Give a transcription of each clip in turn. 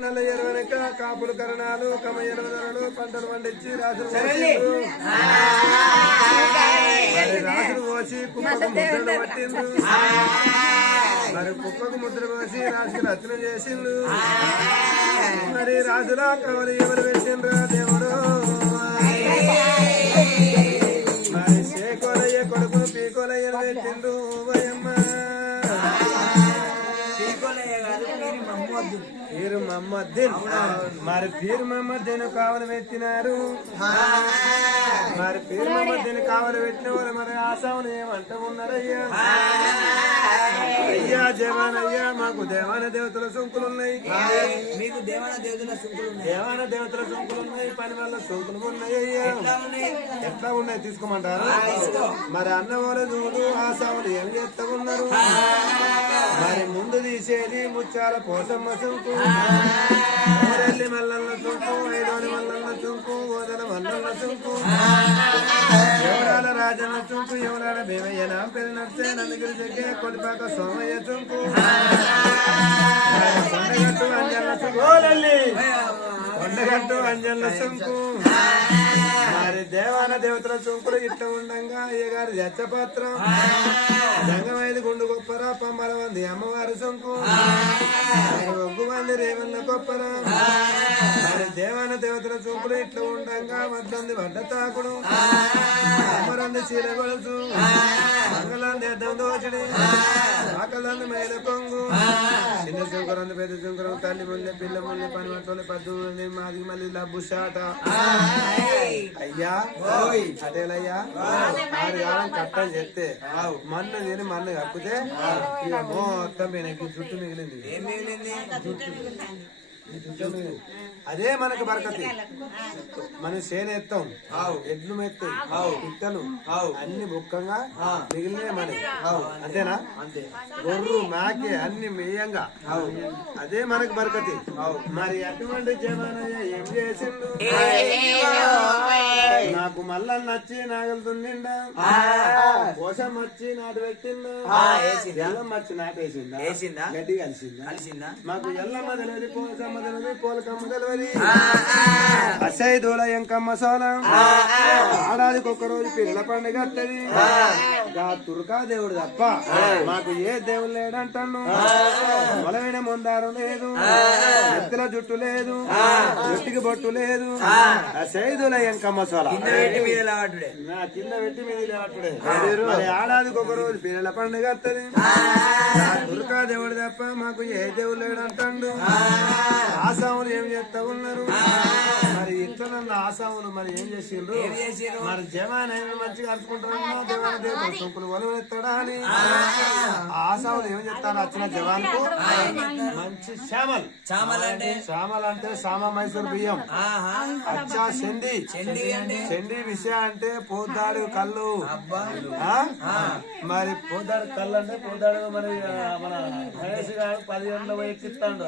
నల్ల ఎరువనక కాపులు కరణాలు కమ ఎరువదరలు పంటలు పండించి రాజులు రాజులు పోసి కుక్కకు ముద్రలు పట్టిండు. మరి కుక్కకు ముద్ర పోసి రాజుకు రచన చేసిండు. మరి రాజుల కవలు ఎవరు పెట్టిండ్రా దేవుడు. మరి చేకోలయ్య కొడుకును పీకోలయ్య పెట్టిండు. పీరు మహమ్మద్దీన్ మరి పీరు మహమ్మద్దీన్ కావలు పెట్టినారు. మరి పీరు మహమ్మద్దీన్ కావలు పెట్టిన వాళ్ళు మరి ఆశావులు ఏమంటూ ఉన్నారయ్యా. అయ్యా జవానయ్యా మాకు దేవాన దేవతల సొంకులున్నాయి. మీకు దేవాన దేవతల సొంకులు దేవాన దేవతల సొంకులున్నాయి. పని వల్ల సొంకులు ఉన్నాయి. అయ్యా ఎట్లా ఉన్నాయి తీసుకోమంటారు. మరి అన్న వాళ్ళు చూడు ఆశావులు ఏం చేస్తా ఉన్నారు. మరి ముందు తీసేది ముచ్చాల పోసమ్మ సొంకు, ఊరెల్లి మల్లన్న సొంకు, ఐదోని మల్లన్న సొంకు, ఓదల మల్లన్న సొంకు, ఎవరాల రాజన్న సొంకు, ఎవరాల భీమయ్య నాంపేరు నడిచే నందగిరి జగ్గే కొలిపాక సోమయ్య సొంకు, కొండగట్టు అంజల్ల సొంకు, కొండగట్టు అంజల్ల సొంకు. మరి దేవాన దేవతల సొంకులు ఇట్లా ఉండంగా అయ్యగారి జచ్చపాత్రం, జంగమైది గుండు గొప్పరా, పమ్మల మంది అమ్మవారి సొంకు, ఒగ్గు మంది రేవన్న గొప్పరా. మరి దేవాన దేవతల సొంకులు ఇట్లా ఉండంగా మద్దంది వడ్డ తాకుడు, అమ్మరంది చీల గొలుసు, మంగళంది అద్దం దోచడి, ఆకలంది మైల కొంగు, చిన్న శంకరంది పెద్ద శంకరం, తల్లి ముల్లె పిల్ల ముల్లె పని పట్టుకుని పద్దు మాది మళ్ళీ లబ్బు షాట. అయ్యా అదేలయ్యా 6 కాలం కట్టం చెప్తే మన్ను తిని మన్ను కప్పితే మొత్తం జుట్టు మిగిలింది. అదే మనకు బరకతి. మనం చేనేస్తాం, ఎడ్లు మెత్తాయి, పిట్టలు అన్ని బుక్కంగా మిగిలిన మనకి అంతేనా. గొర్రు మేకే అన్ని మేయంగా అదే మనకు బరకతి. మరి అటువంటి జమానయ్య ఏం చేసిండు. నాకు మల్లన్న వచ్చి నాగలు దున్నిండా, కోసం వచ్చి నాటు పెట్టిండు, ఎల్లమ్మ వచ్చి నాటేసిందా, గడ్డి కలిసిందా. మాకు ఎల్లమ్మ తెలియదు, కోసమ్మ తెలియదు, పోలకమ్మ తెలియదు, అసైదుల ఎంకమ్మ సోలం, ఆడాదికి ఒక్క రోజు పిల్ల పండుగ వస్తుంది. తుర్కా దేవుడు తప్ప మాకు ఏ దేవుడు లేడంటాను. మొలమైన ముందారు లేదు, ఎత్తుల జుట్టు లేదు, జుట్టుకి బొట్టు లేదు. అసైదుల ఎంకమ్మ సోలం నా కింద పెట్టి మీద లేవట్టుడే. ఆడాదికి ఒక రోజు పిల్లల పండుగ వస్తుంది. తుర్కా దేవుడు తప్ప మాకు ఏ దేవుడు లేడంటాడు. ఆసాములు ఏం చేస్తా ఉన్నారు. మరి ఇట్లా నన్ను ఆసాములు మరి ఏం చేసిండ్రు. మరి జవాన్ ఏమి మంచిగా అరుచుకుంటారు. దేవాన దేవత సొంకులు ఒలవెత్తాడా అని ఆసాములు ఏం చెప్తారు. వచ్చిన జవాన్ కు మంచి శ్యామల్ శ్యామల్ అంటే సామ మైసూర్ బియ్యం, అచ్చా చెండి విషయ అంటే పోద్దాడు కళ్ళు. మరి పోద్దాడు కళ్ళు అంటే పోద్దాడు మరి మన మహేష్ గారు 10 గంటల ఎక్కిస్తాడు,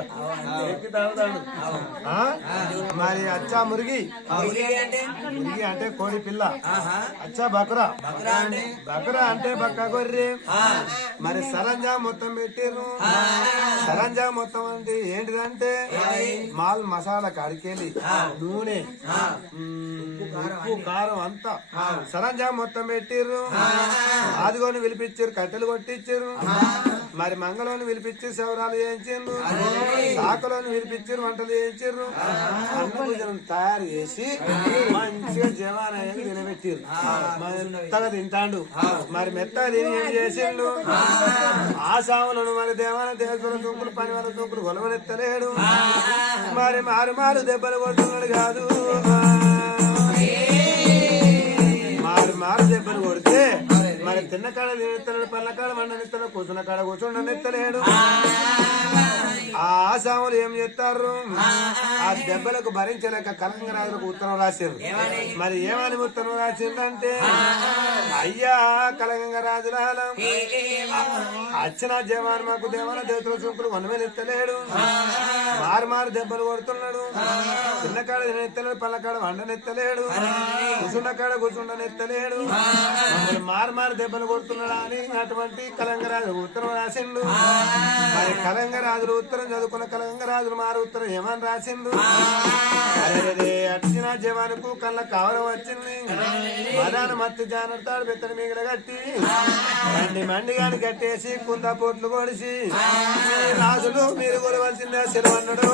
ఎక్కి తాగుతాడు. మరి అచ్చా మురిగి అంటే కోడి పిల్ల, అచ్చా బకరా అంటే బక్క గొర్రె. మరి సరంజా మొత్తం పెట్టిర్రు. సరంజా మొత్తం అంటే ఏంటిదంటే మాల్ మసాలా కడికెళ్ళి నూనె ఉప్పు కారం అంతా సరంజా మొత్తం పెట్టిర్రు. ఆదిగోని పిలిపించారు, కట్టెలు కొట్టించారు. మరి మంగళని పిలిపించి శవరాలు చేయించారు, సాకలోని పిలిపించారు, వంటలు చేయించారు. అన్నభోజనం తయారు చేసి మంచిగా జవానయ్యకు తినబెట్టిర్రు. మెత్తగా తింటాడు. మరి మెత్తగా తిని ఏం చేసిండు. ఆ సాములను మరి దేవాన దేవతల తుంకులు పని వాళ్ళ తుంకులు గొలవనెత్తలేడు. మరి మారు దెబ్బలు కొడుతున్నాడు కాదు. మారు దెబ్బలు కొడితే మరి తిన్న కాడ తినెత్తలేడు, పళ్ళ కాడ వండనెత్తలేడు, కూర్చున్న కాడ కూర్చోండనెత్తలేడు. ఆ ఆసాములు ఏం చేస్తారు. ఆ దెబ్బలకు భరించలేక కనకంగరాజులకు ఉత్తరం రాశారు. మరి ఏమని ఉత్తరం రాసిందంటే, అయ్యా కనకంగరాజులాలం వచ్చిన జవాన్ మాకు దేవాన దేవతల చూపులు వనమేనెత్తలేడు. మారు దెబ్బలు కొడుతున్నాడు. తిన్న కాడ తినెత్తలేడు, పళ్ళ కాడ వండనెత్తలేడు, కూర్చున్న కాడ కూర్చుండనెత్తలేడు. మారు దెబ్బలు కొడుతున్నాడా అని అటువంటి కలంగరాజు ఉత్తరం రాసిండు. మరి కలంగరాజులు ఉత్తరం చదువుకున్న కలంగరాజులు మారు ఉత్తరం ఏమని రాసిండు. అరే అచ్చిన జవానుకు కళ్ళ కావరం వచ్చింది. మదాన మత్తు జానతాడు బెత్తని మిగిల కట్టి మండి గాని కట్టేసి కుంద పోట్లు కొడిసి రాజులు మీరు కొలవలసిందే సెలవన్నాడు.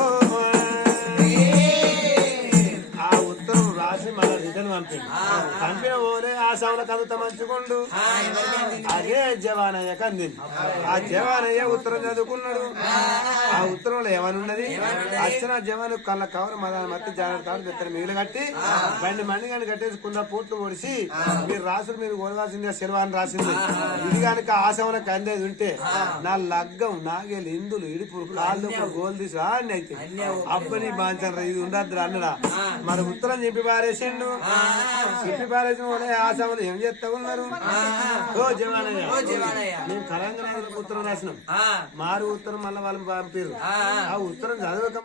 ఆ ఉత్తరం రాసి మన రిటర్న్ పంపిన పోలే ఆ సవన కవిత మంచుకుండు. అదే జవానయ్యకు అందింది. ఆ జవానయ్య ఉత్తరం చదువుకున్నాడు. ఆ ఉత్తరంలో ఏమనున్నది, అచ్చిన జవాను కళ్ళ కవర్ మదాన మట్టి జాగ్రత్త బెత్తని మిగిలి కట్టి మండి కానీ కట్టేసి కుంద పోట్లు పొడిసి మీరు రాసులు మీరు కొలవాల్సిందే సెలవు అని రాసింది. ఇది కనుక ఆ సవనకు అందేది ఉంటే నా లగ్గం నాగేలు ఇందులు ఇడుపులు కాళ్ళు గోలు తీసి అన్ని అయితే అబ్బని బాంచరా ఇది ఉండద్దు అన్నడా. మరి ఉత్తరం చెప్పి పారేసిండు. చెప్పి పారేసిన వాళ్ళే ఆ సభలు ఏం చేస్తా ఉన్నారు. ఓ జవానయ్య మేము కలంగరాజులకు ఉత్తరం రాసినాం. మారు ఉత్తరం మళ్ళీ వాళ్ళు పంపారు. ఆ ఉత్తరం చదవక